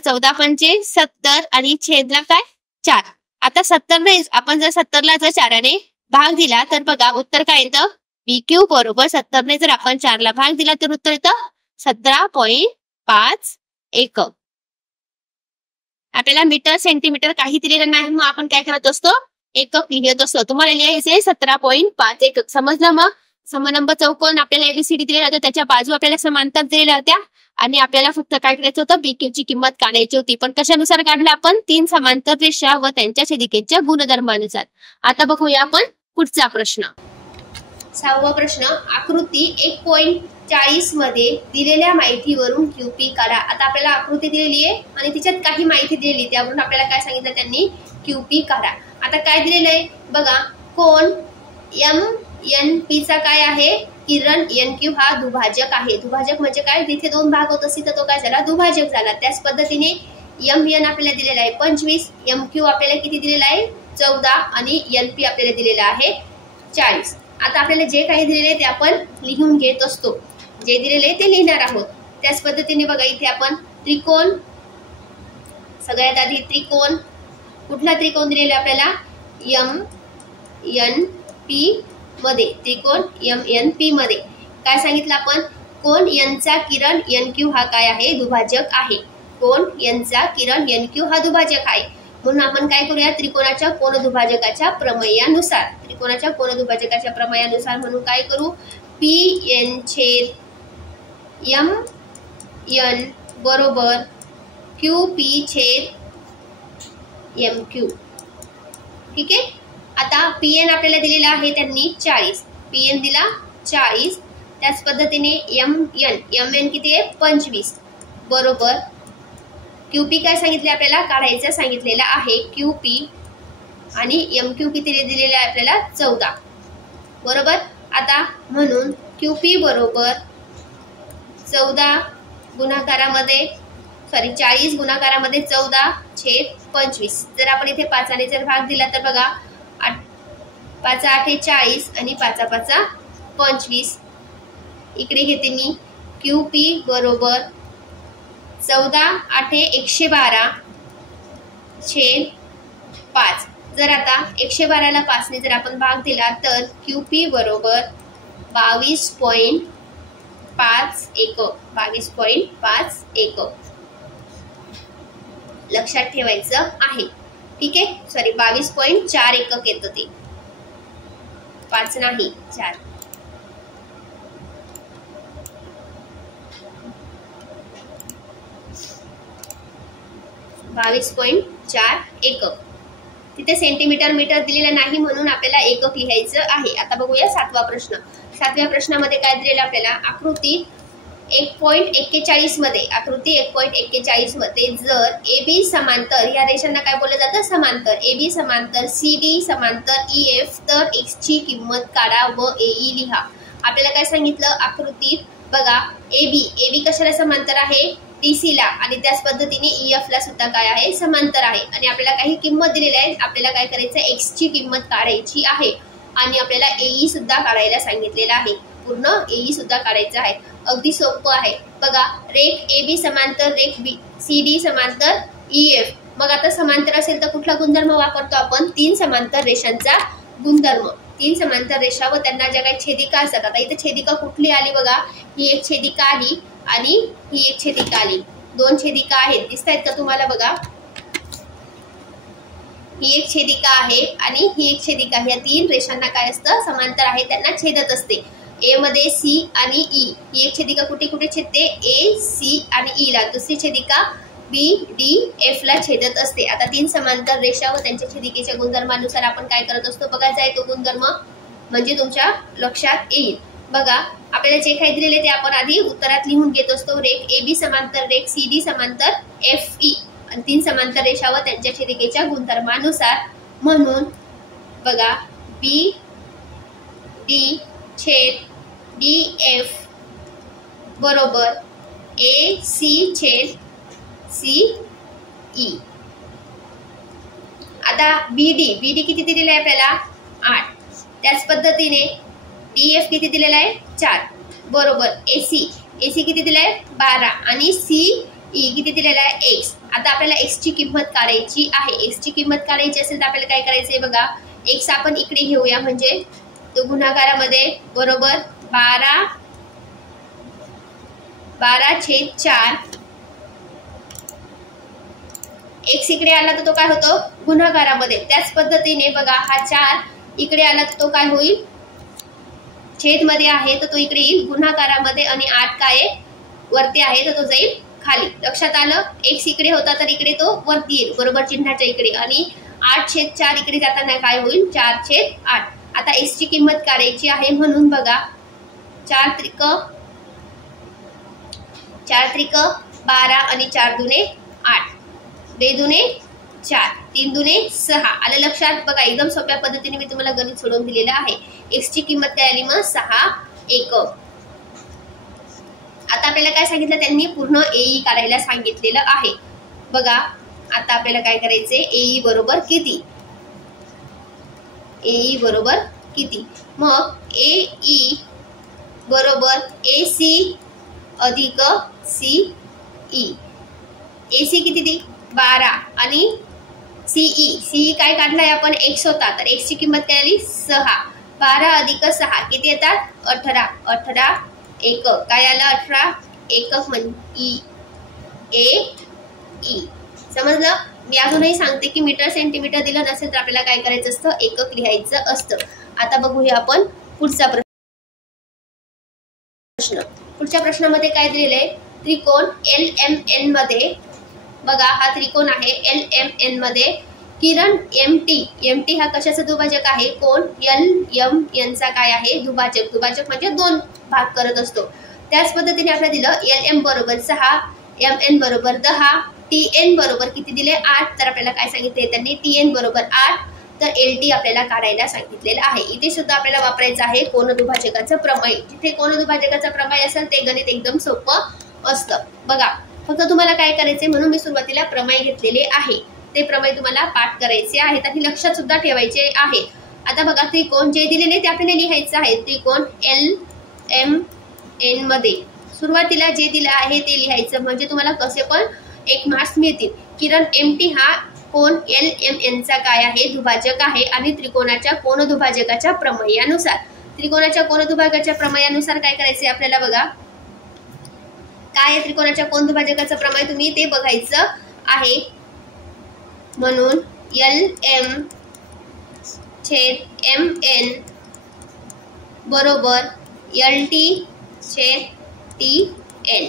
14 पंचे 70 आणि छेदला काय 4. आता 70 ने आपण जर 70 ला जर 4 ने भाग दिला तर बघा उत्तर काय येतं, BQ बरोबर 70 ने जर आपण 4 ला भाग दिला तर उत्तर येतं 17.5 एकक. आपल्याला मीटर सेंटीमीटर काही दिलेलं नाही, मग आपण काय करत असतो एकक लिहित असतो. तुम्हाला लिहायचे 17.5 एकक. समजलं. मग समलंब चौकोन आपल्याला ABCD दिलेला होता, त्याच्या बाजू आपल्याला समांतर दिलेल्या होत्या आणि आपल्याला फक्त काय करायचं होतं, BQ ची किंमत काढायची होती. पण कशानुसार काढलं आपण, 3 समांतर रेषा व त्यांच्या छेदिकेच्या गुणधर्मानुसार. आता बघूया आपण पुढचा प्रश्न. 6वा प्रश्न, आकृती 1.40 मध्ये दिलेल्या माहितीवरून QP काढा. आता आपल्याला आकृती दिलेली आहे आणि तिच्यात काही माहिती दिलेली, त्यावरून आपल्याला काय सांगितलं त्यांनी, QP काढा. आता काय दिलेलं आहे बघा, कोण MNP चा काय आहे, किरण NQ हा दुभाजक आहे. दुभाजक म्हणजे काय, तिथे 2 भाग होत असतील तर तो काय झाला, दुभाजक झाला. त्याच पद्धतीने MN आपल्याला दिलेला आहे 25, MQ आपल्याला किती दिलेला आहे 14 आणि NP आपल्याला दिलेला आहे 40. आता आपल्याला जे काही दिलेले ते आपण लिहून घेत असतो, जे दिलेले ते लिहिणार आहोत. त्याच पद्धतीने बघा इथे आपण त्रिकोण, सगळ्यात आधी त्रिकोण, कुठला त्रिकोण दिलेला आपल्याला, MNP मध्ये, त्रिकोण MNP मध्ये काय सांगितलं आपण, कोण यांचा किरण NQ हा काय आहे, दुभाजक आहे. कोण यांचा किरण NQ हा दुभाजक आहे, म्हणून आपण काय करूया, त्रिकोणाच्या कोनदुभाजकाच्या प्रमेयानुसार, त्रिकोणाच्या कोनदुभाजकाच्या प्रमेयानुसार म्हणून काय करू, PN छेद MN बरोबर QP छेद MQ. ठीक आहे. आता PN आपल्याला दिलेला आहे त्यांनी 40, PN दिला 40. त्याच पद्धतीने MN किती आहे 25 बरोबर QP काय सांगितले आपल्याला काढायचं सांगितलेलं आहे QP आणि MQ किती दिलेलं आहे आपल्याला 14 बरोबर. आता म्हणून QP बरोबर 14 गुणाकारामध्ये 40 गुणाकारामध्ये 14 छेद 25. जर आपण इथे 5 ने जर भाग दिला तर बघा 5 8 40 आणि 5 5 25. इकडे घेते मी QP बरोबर 14 8 112 छेद 5. जर आता 112 ला 5 ने जर आपण भाग दिला तर QP बरोबर 22.5 एकक. 22.5 एकक लक्षात ठेवायचं आहे. ठीक आहे. 22.4 एकक येतं ते, 5 नाही 4. .4 एकक. तिथे सेंटीमीटर मीटर दिलेलं नाही म्हणून आपल्याला एकक लिहायचं आहे. आता बघूया 7वा प्रश्न. 7व्या प्रश्नामध्ये काय दिलेलं आपल्याला, आकृती 1.41 मध्ये आकृती 1.41 मध्ये जर AB समांतर, या रेषांना काय बोललं जातं, समांतर. AB समांतर CD समांतर EF, तर x ची किंमत काढा व AE लिहा. आपल्याला काय सांगितलं आकृतीत बघा, AB कशाला समांतर आहे, DC ला, आणि त्याच पद्धतीने EF ला सुद्धा काय आहे, समांतर आहे. आणि आपल्याला काही किंमत दिलेली आहे, आपल्याला काय करायचं, x ची किंमत काढायची आहे आणि आपल्याला AE सुद्धा काढायला सांगितलेलं आहे. पूर्ण AE सुद्धा काढायचं आहे. अगदी सोपं आहे बघा. रेख AB समांतर रेख CD समांतर EF. मग आता समांतर असेल तर कुठला गुणधर्म वापरतो आपण, 3 समांतर रेषांचा गुणधर्म. 3 समांतर रेषा व त्यांना ज्या काही छेदिका असतात. आता इथे छेदिका कुठली आली बघा, ही एक छेदिका आली आणि ही एक छेदिका आली. 2 छेदिका आहेत, दिसत आहेत का तुम्हाला बघा. ही एक छेदिका आहे आणि ही एक छेदिका. या 3 रेषांना काय असतं, समांतर आहे, त्यांना छेदत असते. ए मध्ये C आणि E. ही एक छेदिका कुठे कुठे छेदते, A, C आणि E ला. दुसरी छेदिका B, D, F ला छेदत असते. आता 3 समांतर रेषा व त्यांच्या छेदिकेच्या गुणधर्मानुसार आपण काय करत असतो बघायचा आहे तो गुणधर्म, म्हणजे तुमच्या लक्षात येईल. बघा, आपल्याला जे काही दिलेले ते आपण आधी उत्तरात लिहून घेत असतो. रेख AB समांतर रेख CD समांतर FE आणि 3 समांतर रेषा व त्यांच्या छेदिकेच्या गुणधर्मानुसार. म्हणून बघा, B D छेद DF बरोबर AC छेद CE. आता BD किती दिलेला आहे आपल्याला, 8. त्याच पद्धतीने DF किती दिलेला आहे, 4 बरोबर. AC किती दिला आहे, 12 आणि CE किती दिलेला आहे, x. आता आपल्याला x ची किंमत काढायची आहे. x ची किंमत काढायची असेल तर आपल्याला काय करायचंय बघा, x आपण इकडे घेऊया, म्हणजे तो गुणाकारामध्ये बरोबर 12 छेद 4. x इकडे आला तर तो काय होतो, गुणाकारामध्ये. त्याच पद्धतीने बघा, हा 4 इकडे आला तर तो काय होईल, छेद मध्ये आहे तर तो इकडे येईल गुणाकारामध्ये, आणि 8 काय वरती आहे तर तो जाईल खाली. लक्षात आलं, x इकडे होता तर इकडे तो वरती येईल बरोबर चिन्हाच्या इकडे, आणि 8 छेद 4 इकडे जाताना काय होईल, 4 छेद 8. आता x ची किंमत काढायची आहे. म्हणून बघा, 4 त्रिक 12 आणि 4 दुने 8, 2 दुने 4, 3 दुने 6. आलं लक्षात बघा. एकदम सोप्या पद्धतीने मी तुम्हाला गणित सोडवून दिलेलं आहे. x ची किंमत काय आली मग, 6 एकक. आता आपल्याला काय सांगितलं त्यांनी, पूर्ण AE काढायला सांगितलेलं आहे. बघा, आता आपल्याला काय करायचंय, AE बरोबर किती, AE बरोबर किती. मग AE बरोबर AC अधिक CE. AC किती दी, 12 आणि CE काय काढलाय आपण, x होता, तर x ची किंमत काय आली, 6. 12 अधिक 6 किती येतात, 18 एकक. काय आलं, 18 एकक म्हणजे AE. समजलं. मी अजूनही सांगते की मीटर सेंटीमीटर दिलं नसेल तर आपल्याला काय करायचं असतं, एकक लिहायचं असतं. आता बघूया आपण पुढचा प्रश्न. पुढच्या प्रश्नामध्ये काय दिलेलंय, त्रिकोण LMN मध्ये बघा, हा त्रिकोण आहे LMN मध्ये. किरण MT हा कशाचा दुभाजक आहे, कोण LMN चा काय आहे, दुभाजक म्हणजे 2 भाग करत असतो. त्याच पद्धतीने आपल्याला दिलं LM बरोबर 6, MN बरोबर 10, TN बरोबर किती दिले, 8. तर आपल्याला काय सांगितले त्यांनी, TN बरोबर 8. तर LT आपल्याला काढायला सांगितलेलं आहे. इथे सुद्धा आपल्याला वापरायचं आहे कोनदुभाजकाचं प्रमेय. जिथे कोनदुभाजकाचं प्रमेय असेल ते गणित एकदम सोपं असतं. बघा, फक्त तुम्हाला काय करायचंय, म्हणून मी सुरुवातीला प्रमेय घेतलेले आहे, ते प्रमेय तुम्हाला पाठ करायचे आहेत आणि लक्षात सुद्धा ठेवायचे आहे. आता बघा, त्रिकोण जे दिलेले ते आपल्याला लिहायचं आहे. त्रिकोण LMN मध्ये सुरुवातीला जे दिलं आहे ते लिहायचं, म्हणजे तुम्हाला कसे पण 1 मार्क्स मिळतील. किरण MT हा कोण LMN चा काय आहे, दुभाजक आहे, आणि त्रिकोणाच्या कोनदुभाजकाच्या प्रमेयानुसार काय करायचे आपल्याला बघा, काय आहे त्रिकोणाच्या कोनदुभाजकाचं प्रमेय, तुम्ही ते बघायचं आहे. म्हणून LM छेद MN बरोबर LT छेद TN.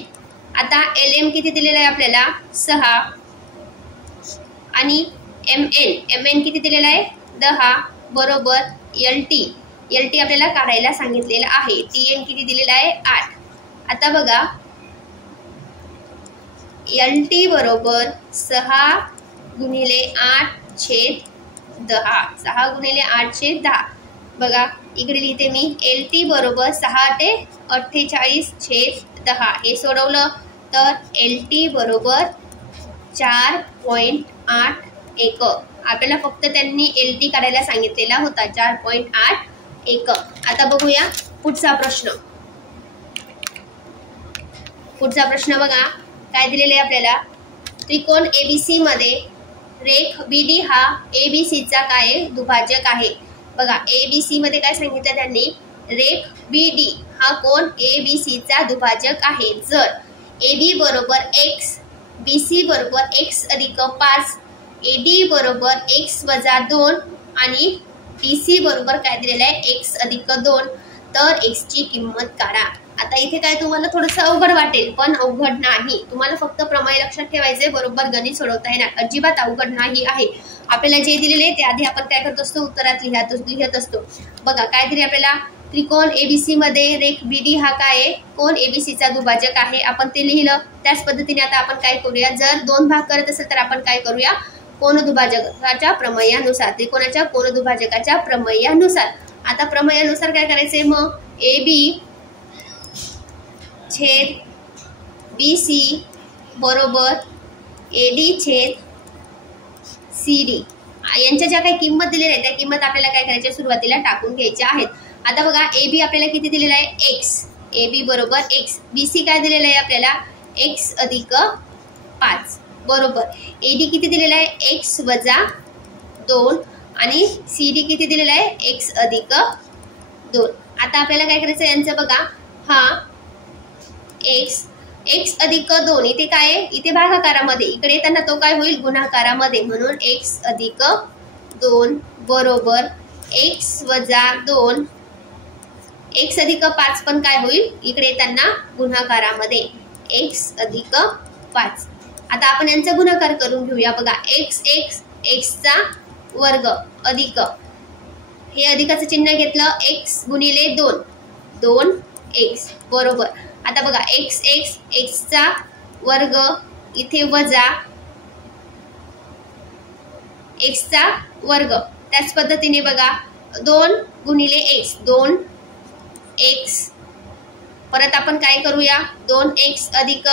आता LM किती दिलेला आहे आपल्याला, 6, आणि MN किती दिलेला आहे, 10 बरोबर LT आपल्याला काढायला सांगितलेलं आहे. TN किती दिलेला आहे, 8. आता बघा, LT बरोबर 6 गुणिले 8/10. 6 गुणिले 8/10. बघा इकडे लिहिते मी LT बरोबर 6 × 48/10. हे सोडवलं तर LT बरोबर 4.8 एकक. आपल्याला फक्त त्यांनी LT काढायला सांगितलेला होता 4.8 एकक. आता बघूया पुढचा प्रश्न. पुढचा प्रश्न बघा काय दिलेले आहे आपल्याला. त्रिकोण ABC मध्ये रेख BD हा ABCचा काय दुभाजक आहे. बघा ABC मध्ये काय सांगितलं त्यांनी, रेख BD हा कोण ABCचा दुभाजक आहे. जर AB बरोबर x, BC बरोबर x अधिक 5, AD बरोबर x वजा 2 आणि BC बरोबर काय दिलेलं आहे x अधिक 2, तर x ची किंमत काढा. आता इथे काय तुम्हाला थोडंसं अवघड वाटेल, पण अवघड नाही. तुम्हाला फक्त प्रमेय लक्षात ठेवायचे, बरोबर गणित सोडवता येणार. अजिबात अवघड नाही आहे. आपल्याला जे दिलेले ते आधी आपण काय करत असतो, उत्तरात लिहत असतो. बघा काय दिले आपल्याला, त्रिकोण ABC मध्ये रेख BD हा काय कोण ABCचा दुभाजक आहे. आपण ते लिहिलं. त्याच पद्धतीने आता आपण काय करूया, जर 2 भाग करत असेल तर आपण काय करूया, कोन दुभाजकाच्या प्रमेयानुसार, त्रिकोणाच्या कोन दुभाजकाच्या प्रमेयानुसार. आता प्रमेयानुसार काय करायचंय मग, AB छेद BC बरोबर AD छेद CD यांच्या ज्या काही किंमत दिलेल्या आहेत त्या किंमत आपल्याला काय करायच्या, सुरुवातीला टाकून घ्यायच्या आहेत. आता बघा AB आपल्याला किती दिलेला आहे x, AB बरोबर x. BC काय दिलेलं आहे आपल्याला x अधिक 5 बरोबर. AD किती दिलेला आहे x वजा 2 आणि CD किती दिलेला आहे x अधिक 2. आता आपल्याला काय करायचं यांचं बघा, हा x अधिक 2 इथे काय आहे, इथे भागाकारामध्ये, इकडे येताना तो काय होईल गुणाकारामध्ये, म्हणून x अधिक 2 बरोबर x वजा 2, x अधिक 5 पण काय होईल इकडे येताना गुणाकारामध्ये, x अधिक 5. आता आपण यांचा गुणाकार करून घेऊया. बघा x चा वर्ग अधिक, हे अधिकाचं चिन्ह घेतलं, x गुणिले 2, 2x बरोबर. आता बघा x चा वर्ग इथे वजा x चा वर्ग. त्याच पद्धतीने बघा 2 गुणिले x, 2x. परत आपण काय करूया, 2x अधिक,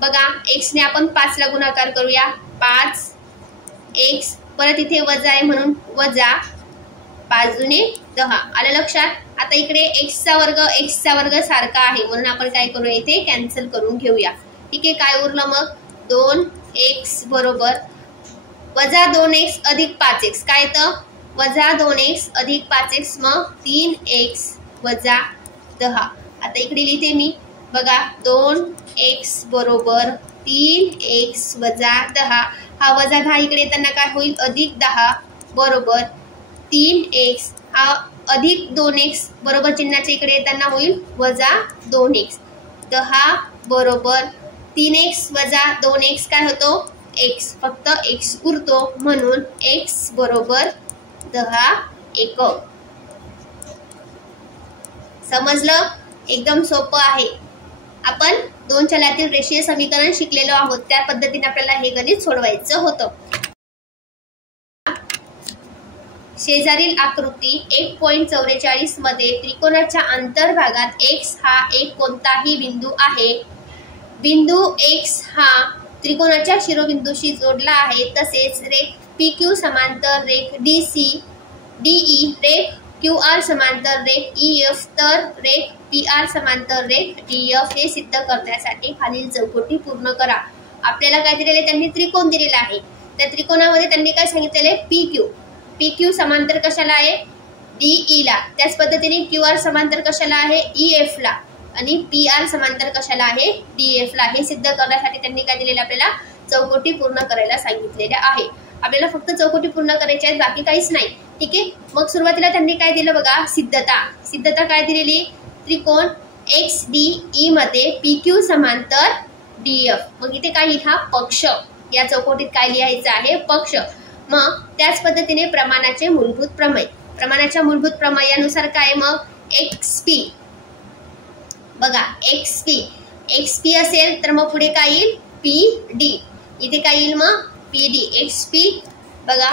बघा x ने आपण 5 ला गुणाकार करूया, 5x. परत इथे वजा आहे म्हणून वजा 5 दुणे 10. आलं लक्षात. आता इकडे x चा वर्ग सारखा आहे म्हणून आपण काय करूया, इथे कॅन्सल करून घेऊया. ठीक आहे, काय उरलं मग 2x बरोबर वजा 2x अधिक 5x. काय तर वजा 2x अधिक 5x, मग 3x वजा 10. आता इकडे लिहिते मी, बघा 2x बरोबर 3x वजा 10. हा वजा 10 इकडे येताना काय होईल अधिक 10 बरोबर 3x. हा अधिक 2x बरोबर चिन्हाच्या इकडे येताना होईल वजा 2x. 10 बरोबर 3x वजा 2x काय होतो x, फक्त x उरतो म्हणून x बरोबर 10 एकक. समजलं, एकदम सोपं आहे. आपण 2 चलातील रेषीय समीकरण शिकलेलो आहोत, त्या पद्धतीने आपल्याला हे गणित सोडवायचं होतं. शेजारील आकृती 1.44 मध्ये त्रिकोणाच्या अंतर्भागात x हा एक कोणताही बिंदू आहे. बिंदू x हा त्रिकोणाच्या शिरोबिंदूशी जोडला आहे. तसेच रेख PQ समांतर रेख DE, रेख QR समांतर रेख EF, तर रेख PR समांतर रेख DF. हे सिद्ध करण्यासाठी खालील चौकटी पूर्ण करा. आपल्याला काय दिलेले, त्यांनी त्रिकोण दिलेला आहे. त्या त्रिकोणामध्ये त्यांनी काय सांगितलेले, PQ समांतर कशाला आहे DE ला. त्याच पद्धतीने QR समांतर कशाला आहे EF ला आणि PR समांतर कशाला आहे DF ला. हे सिद्ध करण्यासाठी त्यांनी काय दिलेले, आपल्याला चौकटी पूर्ण करायला सांगितलेल्या आहे. आपल्याला फक्त चौकटी पूर्ण करायच्या आहेत, बाकी काहीच नाही. ठीक आहे, मग सुरुवातीला त्यांनी काय दिलं बघा, सिद्धता काय दिलेली, त्रिकोण XDE मध्ये PQ समांतर DF. मग इथे काय लिहा, पक्ष. या चौकटीत काय लिहायचं आहे, पक्ष. मग त्याच पद्धतीने प्रमाणाचे मूलभूत प्रमेय, प्रमाणाच्या मूलभूत प्रमेयानुसार काय, मग XP. बघा XP असेल तर मग पुढे काय येईल पी डी. इथे काय येईल मग पी डी एक्स पी. बघा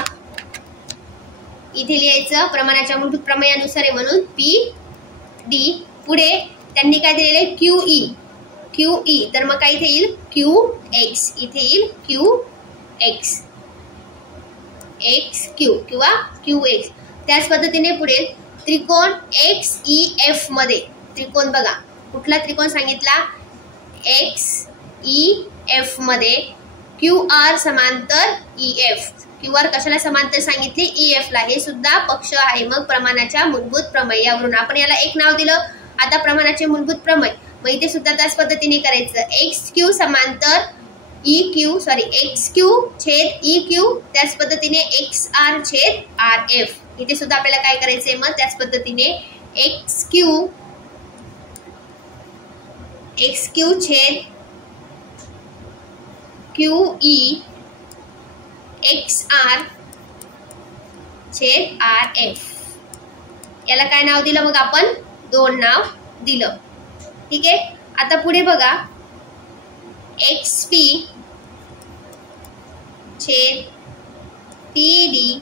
इथे लिहायचं प्रमाणाच्या मूलभूत प्रमेयानुसार आहे म्हणून पी डी. पुढे त्यांनी काय दिलेलं आहे क्यू ई. क्यू ई तर मग काय इथे येईल क्यू एक्स. इथे येईल क्यू एक्स एक्स क्यू किंवा क्यू एक्स. त्याच पद्धतीने पुढे त्रिकोण एक्स ई एफ मध्ये त्रिकोण बघा कुठला त्रिकोण सांगितला एक्स ई एफ मध्ये क्यू आर समांतर ई एफ. क्यू आर कशाला समांतर सांगितले ई एफ ला. हे सुद्धा पक्ष आहे मग प्रमाणाच्या मूलभूत प्रमेयावरून. आपण याला एक नाव दिलं. आता प्रमाणाचे मूलभूत प्रमेय मग इथे सुद्धा त्याच पद्धतीने करायचं. एक्स क्यू समांतर ई क्यू एक्स क्यू छेद ई क्यू. त्याच पद्धतीने एक्स आर छेद आर एफ. इथे सुद्धा आपल्याला काय करायचंय मग त्याच पद्धतीने एक्स क्यू छेद क्यू ई एक्स आर छेद आर एफ. याला काय नाव दिलं मग आपण दोन नाव दिलं. ठीक आहे. आता पुढे बघा एक्स पी छेद पी डी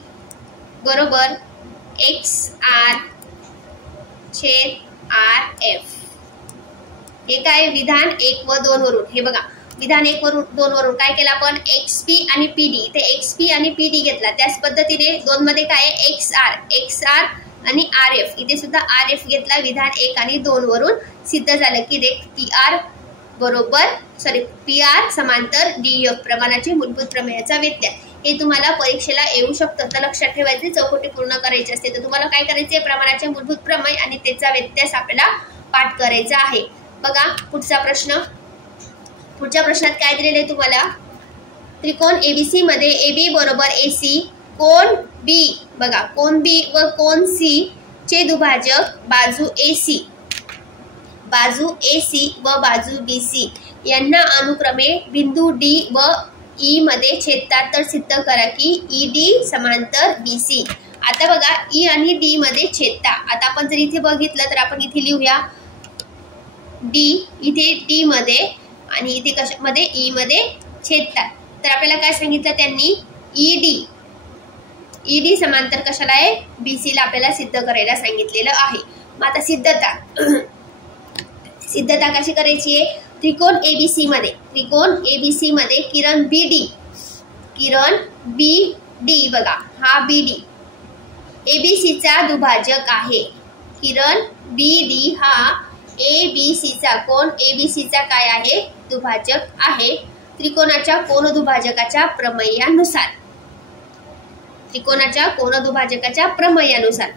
बरोबर एक्स आर छेद आर एफ. हे काय विधान 1 व 2 वरून. हे बघा विधान 1 वरून 2 वरून काय केलं आपण एक्स पी आणि पी डी. इथे एक्स पी आणि पी डी घेतला. त्याच पद्धतीने 2 मध्ये काय एक्स आर आणि आर एफ. इथे सुद्धा आर एफ घेतला. विधान 1 आणि 2 वरून सिद्ध झालं की पी आर बरोबर पी आर समांतर डी एफ प्रमाणाचे मूलभूत प्रमेयाचा व्यत्यय. हे तुम्हाला परीक्षेला येऊ शकतं. तर लक्षात ठेवायचे चौकटी पूर्ण करायची असते तर तुम्हाला काय करायचे प्रमाणाचे मूलभूत प्रमेय आणि त्याचा व्यत्यास आपल्याला पाठ करायचा आहे. बघा पुढचा प्रश्न. पुढच्या प्रश्नात काय दिलेले आहे तुम्हाला त्रिकोण एबीसी मध्ये एबी बरोबर एसी कोण बी. बघा कोण बी व कोण सी चे दुभाजक बाजू एसी व बाजू बीसी यांना अनुक्रमे बिंदू डी व ई मध्ये छेदतात तर सिद्ध करा की ई डी समांतर बीसी. आता बघा ई आणि डी मध्ये छेदतात. आता आपण जर इथे बघितलं तर आपण इथे लिहूया डी. इथे डी मध्ये आणि इथे कशामध्ये ई मध्ये छेदतात. तर आपल्याला काय सांगितलं त्यांनी ई डी समांतर कशाला आहे बीसी ला आपल्याला सिद्ध करायला सांगितलेलं आहे. मग आता सिद्धता कशी करायची आहे त्रिकोण एबीसी मध्ये किरण बी डी बघा हा बी डी एबीसी चा दुभाजक आहे. किरण बी डी हा एबीसीचा कोण एबीसीचा काय आहे दुभाजक आहे. त्रिकोणाच्या कोन दुभाजकाच्या प्रमेयानुसार.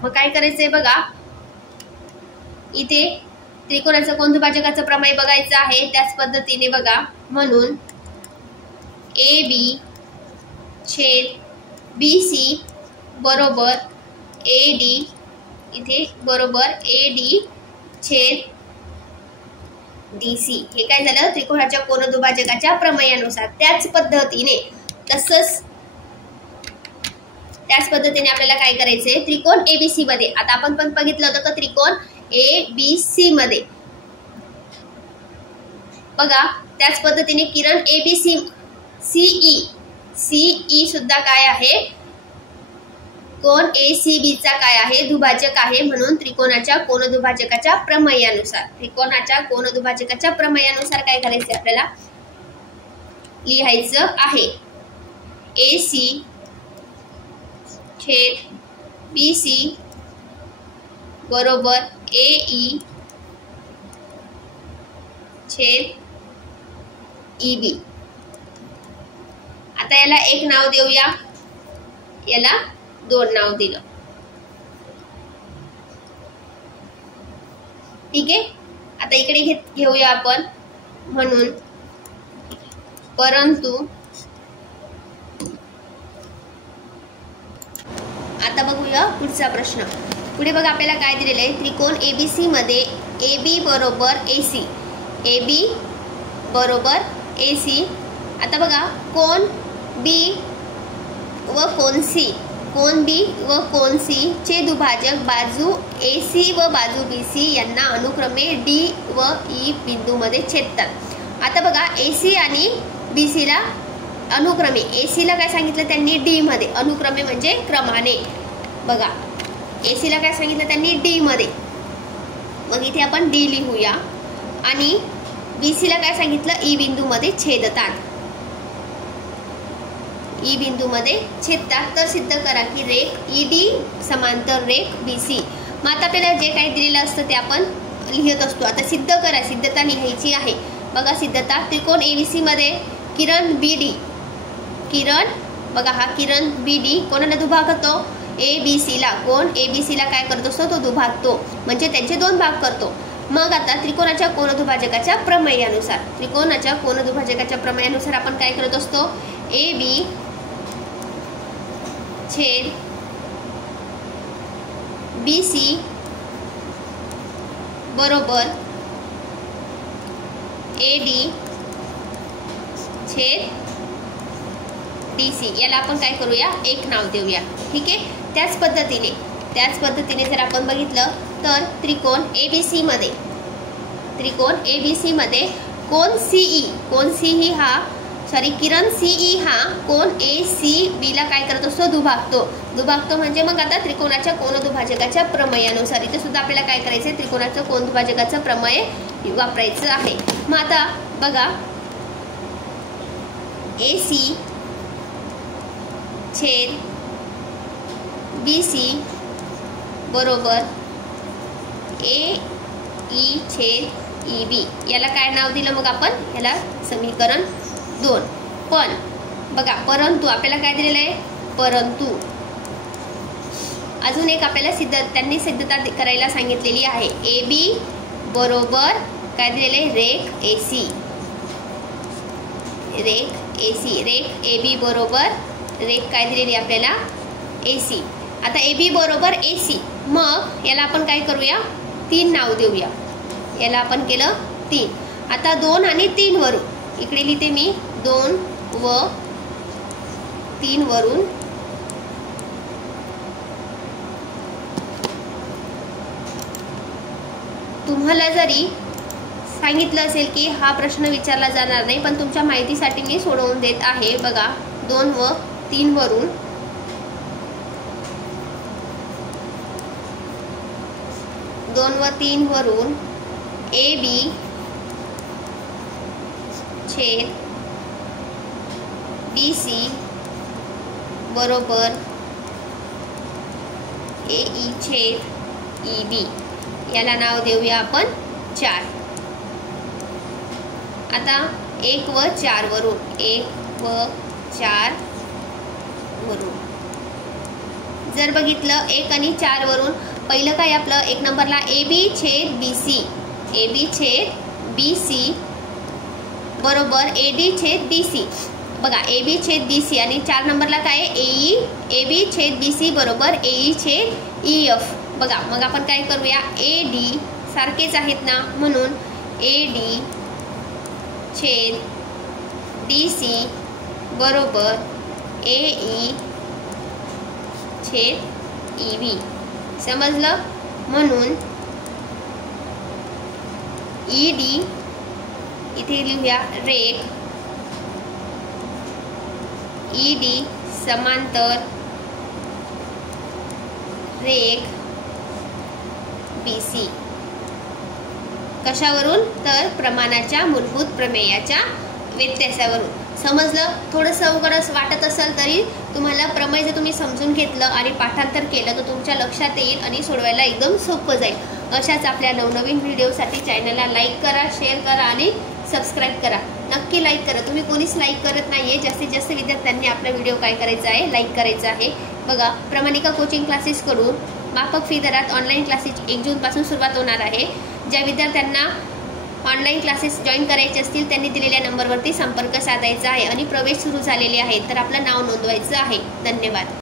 मग काय करायचंय बघा इथे त्रिकोणाचं कोन दुभाजकाचं प्रमेय बघायचं आहे. त्याच पद्धतीने बघा म्हणून ए बी छेद बी सी बरोबर ए डी. इथे बरोबर ए डी छेद डीसी. हे काय झालं त्रिकोणाच्या कोन दुभाजकाच्या प्रमेयानुसार. त्याच पद्धतीने आपल्याला काय करायचंय त्रिकोण एबीसी मध्ये. आता आपण पण बघितलं होतं का त्रिकोण एबीसी मध्ये बघा त्याच पद्धतीने किरण एबीसी सीई सुद्धा काय आहे कोण एसीबी चा काय आहे दुभाजक आहे. म्हणून त्रिकोणाच्या कोन दुभाजकाच्या प्रमेयानुसार काय करायचे आपल्याला लिहायचं आहे एसी छेद बीसी बरोबर एई छेद ईबी. आता याला एक नाव देऊया. याला 2 नाव दिलं. ठीक आहे. आता इकडे घेऊया आपण म्हणून परंतु आता बघूया पुढचा प्रश्न. पुढे बघा आपल्याला काय दिलेलं आहे त्रिकोण एबीसी मध्ये एबी बरोबर एसी. आता बघा कोण बी व कोण सी चे दुभाजक बाजू एसी व बाजू बीसी यांना अनुक्रमे डी व ई बिंदू मध्ये छेदतात. आता बघा एसी आणि BC ला अनुक्रमे, AC ला काय सांगितलं त्यांनी D मध्ये, अनुक्रमे म्हणजे क्रमाने. बघा AC ला काय सांगितलं त्यांनी D मध्ये, मग इथे आपण D लिहूया. आणि BC ला काय सांगितलं E बिंदू मध्ये छेदतात, E बिंदू मध्ये छेदतात. तर सिद्ध करा की रेख ED समांतर रेख BC. मग आता आपल्याला जे काही दिलेलं असतं ते आपण लिहित असतो. आता सिद्ध करा, सिद्धता लिहायची आहे. बघा सिद्धता, त्रिकोण ABC मध्ये किरण BD, किरण बघा हा किरण BD कोणाला दुभागतो, ABC ला. कोण ABC ला काय करत असतो, तो दुभागतो, म्हणजे त्यांचे दोन भाग करतो. मग आता त्रिकोणाच्या कोनदुभाजकाच्या प्रमेयानुसार, त्रिकोणाच्या कोनदुभाजकाच्या प्रमेयानुसार आपण काय करत असतो, AB छेद BC बरोबर AD छेद DC. याला आपण काय करूया, एक नाव देऊया. ठीक आहे. त्याच पद्धतीने जर आपण बघितलं तर त्रिकोण ABC मध्ये, त्रिकोण ABC मध्ये कोण CE, कोण CE हा किरण CE हा कोण ACB ला काय करत असतो, दुभागतो. म्हणजे मग आता त्रिकोणाच्या कोनदुभाजकाच्या प्रमेयानुसार इथे सुद्धा आपल्याला काय करायचं आहे, त्रिकोणाचं कोनदुभाजकाचं प्रमेय वापरायचं आहे. मग आता बघा AC छेद BC बरोबर AE छेद EB. याला काय नाव दिलं मग आपण, याला समीकरण 2. पण बघा परंतु आपल्याला काय दिलेलं आहे, परंतु अजून एक आपल्याला त्यांनी सिद्धता करायला सांगितलेली आहे. AB बरोबर काय दिलेले आहे, रेख AC, रेख AC, रेख AB बरोबर रेख काय दिलेली आपल्याला, AC. आता AB बरोबर AC, मग याला आपण काय करूया, 3 नाव देऊया. याला आपण केलं 3. आता 2 आणि 3 वरून इकडे लिहिते मी, 2 व 3 वरून तुम्हाला जरी सांगितलं असेल की हा प्रश्न विचारला जाणार नाही, पण तुमच्या माहितीसाठी मी सोडवून देत आहे. बघा 2 व 3 वरून AB छेद BC बरोबर AE छेद EB. याला नाव देऊया आपण 4. आता 1 व 4 वरून, 1 व 4 वरून जर बघितलं 1 आणि 4 वरून, पहिलं काय आपलं 1 नंबरला AB छेद BC, AB छेद BC बरोबर AD छेद DC. बघा AB छेद DC आणि 4 नंबरला काय आहे, AB छेद BC बरोबर AE छेद EF. बघा मग आपण काय करूया, AD सारखेच आहेत ना, म्हणून AD छेद DC बरोबर AE छेद EB. समजलं. म्हणून ED इथे लिहूया रेख ED समांतर रेख BC. कशावरून, तर प्रमाणाच्या मूलभूत प्रमेयाच्या व्यत्यासावरून. समजलं. थोडंसं अवघड वाटत असेल तरी तुम्हाला प्रमेय जर तुम्ही समजून घेतलं आणि पाठांतर केलं तर तुमच्या लक्षात येईल आणि सोडवायला एकदम सोपं जाईल. अशाच आपल्या नवनवीन व्हिडिओसाठी चॅनलला लाईक करा, शेअर करा आणि सबस्क्राईब करा. नक्की लाईक करा. तुम्ही कोणीच लाईक करत नाहीये. जास्तीत जास्त विद्यार्थ्यांनी आपला व्हिडिओ काय करायचा आहे, लाईक करायचा आहे. बघा प्रमाणिका कोचिंग क्लासेसकडून माफक फी दरात ऑनलाईन क्लासेस 1 जूनपासून सुरुवात होणार आहे. ज्या विद्यार्थ्यांना ऑनलाईन क्लासेस जॉईन करायचे असतील त्यांनी दिलेल्या नंबरवरती संपर्क साधायचा आहे आणि प्रवेश सुरू झालेले आहेत तर आपलं नाव नोंदवायचं आहे. धन्यवाद.